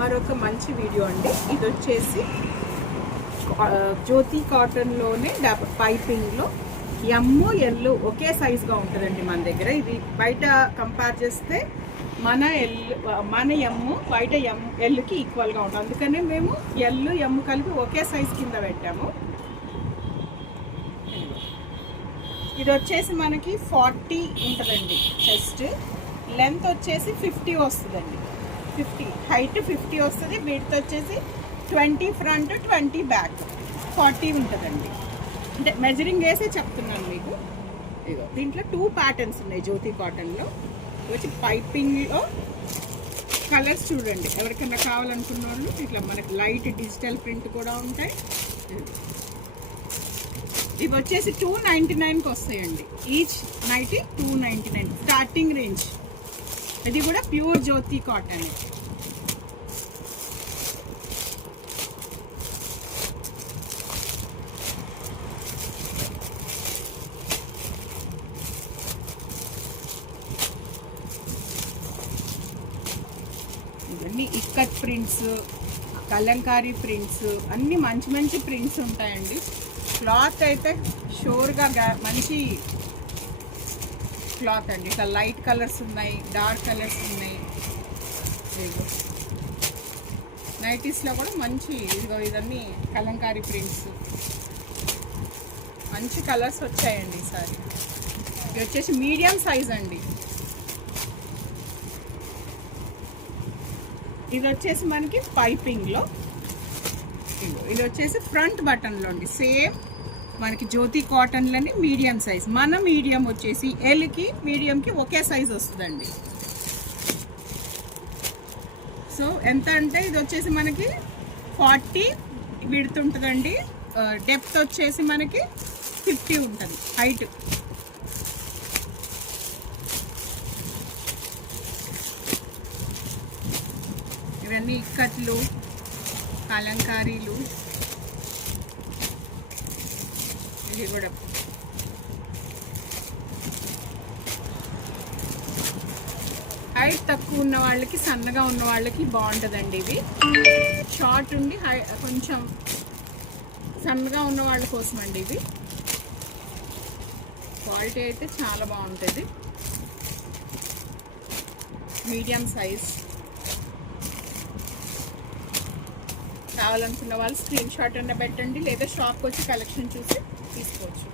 మరొక మంచి వీడియో అండి. ఇది వచ్చేసి జ్యోతి కాటన్లోనే పైపింగ్లో ఎమ్ ఎల్ ఒకే సైజుగా ఉంటుందండి మన దగ్గర. ఇది బయట కంపేర్ చేస్తే మన ఎమ్ బయట ఎల్కి ఈక్వల్గా ఉంటుంది. అందుకనే మేము ఎమ్ కలిపి ఒకే సైజు కింద పెట్టాము. ఇది వచ్చేసి మనకి 40 ఉంటుందండి చెస్ట్. లెంత్ వచ్చేసి 50 వస్తుందండి. 50 హైట్ 50 వస్తుంది. విడ్త్ వచ్చేసి 20 ఫ్రంట్ 20 బ్యాక్ 40 ఉంటుందండి. అంటే మెజరింగ్ వేసే చెప్తున్నాను మీకు. ఇగో దీంట్లో 2 ప్యాటర్న్స్ ఉన్నాయి జ్యోతి కాటన్లో. వచ్చి పైపింగ్లో కలర్స్ చూడండి. ఎవరికైనా కావాలనుకున్న వాళ్ళు ఇట్లా మనకి లైట్ డిజిటల్ ప్రింట్ కూడా ఉంటాయి. ఇవి వచ్చేసి 299కి వస్తాయండి. Each nighty 299 starting range. ఇది కూడా ప్యూర్ జ్యోతి కాటన్. ఇవన్నీ ఇక్కత్ ప్రింట్స్, కలంకారీ ప్రింట్స్, అన్నీ మంచి మంచి ప్రింట్స్ ఉంటాయండి. క్లాత్ అయితే షూర్గా మంచి క్లాత్ అండి. ఇట్లా లైట్ కలర్స్ ఉన్నాయి, డార్క్ కలర్స్ ఉన్నాయి. నైటీస్లో కూడా మంచి ఇవన్నీ కలంకారీ ప్రింట్స్, మంచి కలర్స్ వచ్చాయండి ఈసారి. ఇది వచ్చేసి మీడియం సైజ్ అండి. ఇది వచ్చేసి మనకి పైపింగ్లో. ఇది వచ్చేసి ఫ్రంట్ బటన్లో అండి. సేమ్ మనకి జ్యోతి కాటన్లోని మీడియం సైజ్. మన మీడియం వచ్చేసి ఎల్కి మీడియంకి ఒకే సైజ్ వస్తుందండి. సో ఎంత అంటే ఇది వచ్చేసి మనకి 40 విడ్త్ ఉంటుందండి. డెప్త్ వచ్చేసి మనకి 50 ఉంటుంది హైట్. ఇవన్నీ ఇక్కట్లు, కలంకారీలు. ఇది కూడా హైట్ తక్కువ ఉన్న వాళ్ళకి, సన్నగా ఉన్న వాళ్ళకి బాగుంటుందండి. ఇవి షార్ట్ ఉండి కొంచెం సన్నగా ఉన్న వాళ్ళ కోసం అండి. ఇవి క్వాలిటీ అయితే చాలా బాగుంటుంది. Medium size. కావాలనుకున్న వాళ్ళు స్క్రీన్ షాట్ అన్న పెట్టండి, లేదా షాప్కి వచ్చి కలెక్షన్ చూసి తీసుకోవచ్చు.